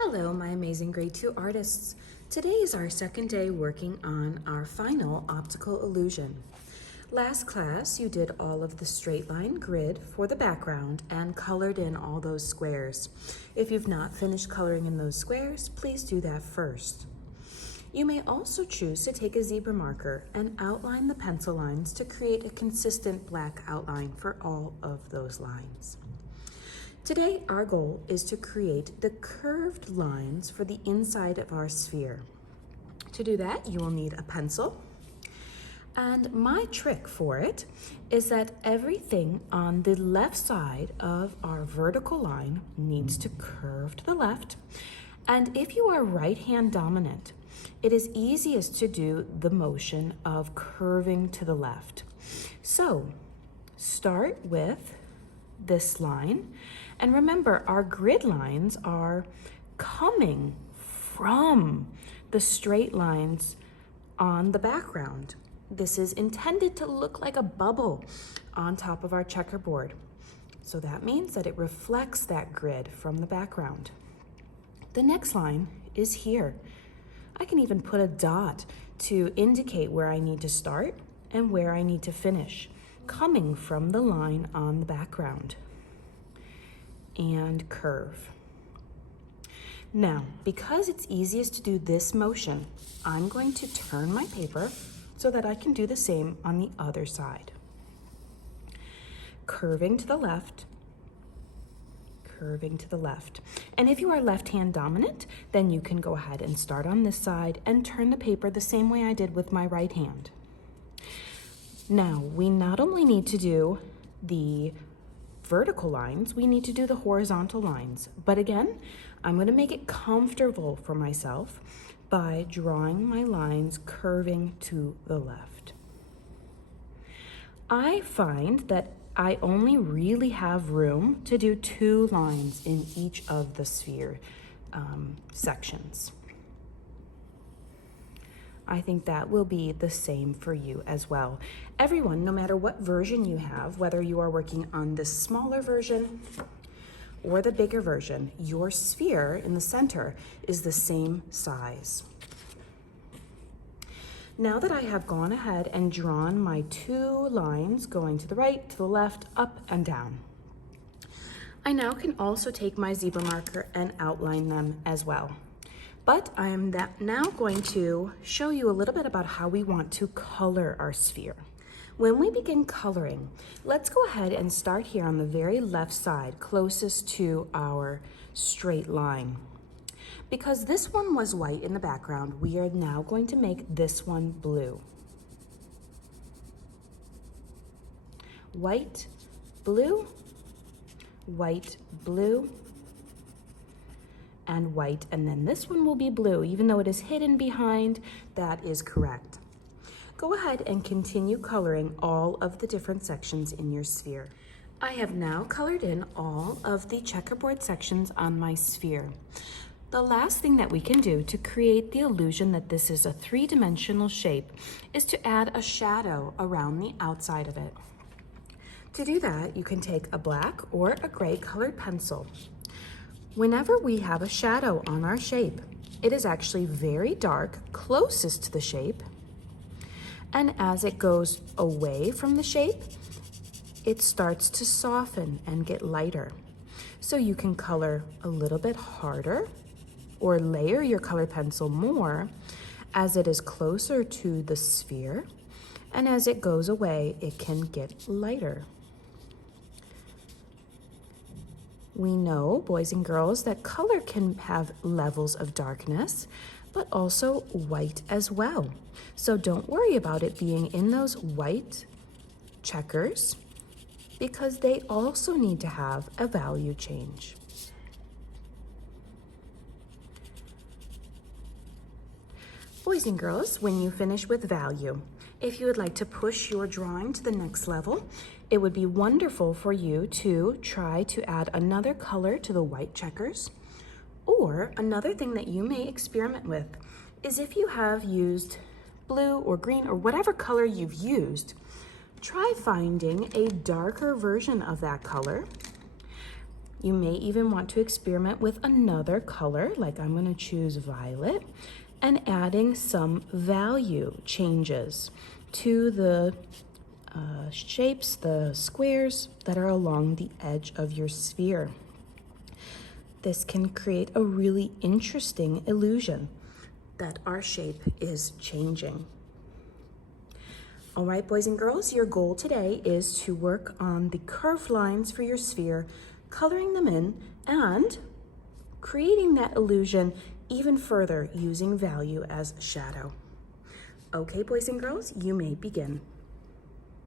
Hello, my amazing grade 2 artists. Today is our second day working on our final optical illusion. Last class, you did all of the straight line grid for the background and colored in all those squares. If you've not finished coloring in those squares, please do that first. You may also choose to take a zebra marker and outline the pencil lines to create a consistent black outline for all of those lines. Today, our goal is to create the curved lines for the inside of our sphere. To do that, you will need a pencil. And my trick for it is that everything on the left side of our vertical line needs to curve to the left. And if you are right-hand dominant, it is easiest to do the motion of curving to the left. So, start with this line. And remember, our grid lines are coming from the straight lines on the background. This is intended to look like a bubble on top of our checkerboard. So that means that it reflects that grid from the background. The next line is here. I can even put a dot to indicate where I need to start and where I need to finish, coming from the line on the background. And curve. Now, because it's easiest to do this motion, I'm going to turn my paper so that I can do the same on the other side. Curving to the left, curving to the left. And if you are left-hand dominant, then you can go ahead and start on this side and turn the paper the same way I did with my right hand. Now, we not only need to do the vertical lines, we need to do the horizontal lines. But again, I'm going to make it comfortable for myself by drawing my lines curving to the left. I find that I only really have room to do 2 lines in each of the sphere sections. I think that will be the same for you as well. Everyone, no matter what version you have, whether you are working on the smaller version or the bigger version, your sphere in the center is the same size. Now that I have gone ahead and drawn my 2 lines going to the right, to the left, up and down, I now can also take my zebra marker and outline them as well. But I am now going to show you a little bit about how we want to color our sphere. When we begin coloring, let's go ahead and start here on the very left side, closest to our straight line. Because this one was white in the background, we are now going to make this one blue. White, blue, white, blue, and white, and then this one will be blue. Even though it is hidden behind, that is correct. Go ahead and continue coloring all of the different sections in your sphere. I have now colored in all of the checkerboard sections on my sphere. The last thing that we can do to create the illusion that this is a 3-dimensional shape is to add a shadow around the outside of it. To do that, you can take a black or a gray colored pencil. Whenever we have a shadow on our shape, it is actually very dark, closest to the shape. And as it goes away from the shape, it starts to soften and get lighter. So you can color a little bit harder or layer your colored pencil more as it is closer to the sphere. And as it goes away, it can get lighter. We know, boys and girls, that color can have levels of darkness, but also white as well. So don't worry about it being in those white checkers, because they also need to have a value change. Boys and girls, when you finish with value, if you would like to push your drawing to the next level, it would be wonderful for you to try to add another color to the white checkers. Or another thing that you may experiment with is if you have used blue or green or whatever color you've used, try finding a darker version of that color You may even want to experiment with another color, like I'm going to choose violet, and adding some value changes to the shapes, the squares that are along the edge of your sphere. This can create a really interesting illusion that our shape is changing. All right, boys and girls, your goal today is to work on the curved lines for your sphere, coloring them in, and creating that illusion even further using value as shadow. Okay, boys and girls, you may begin.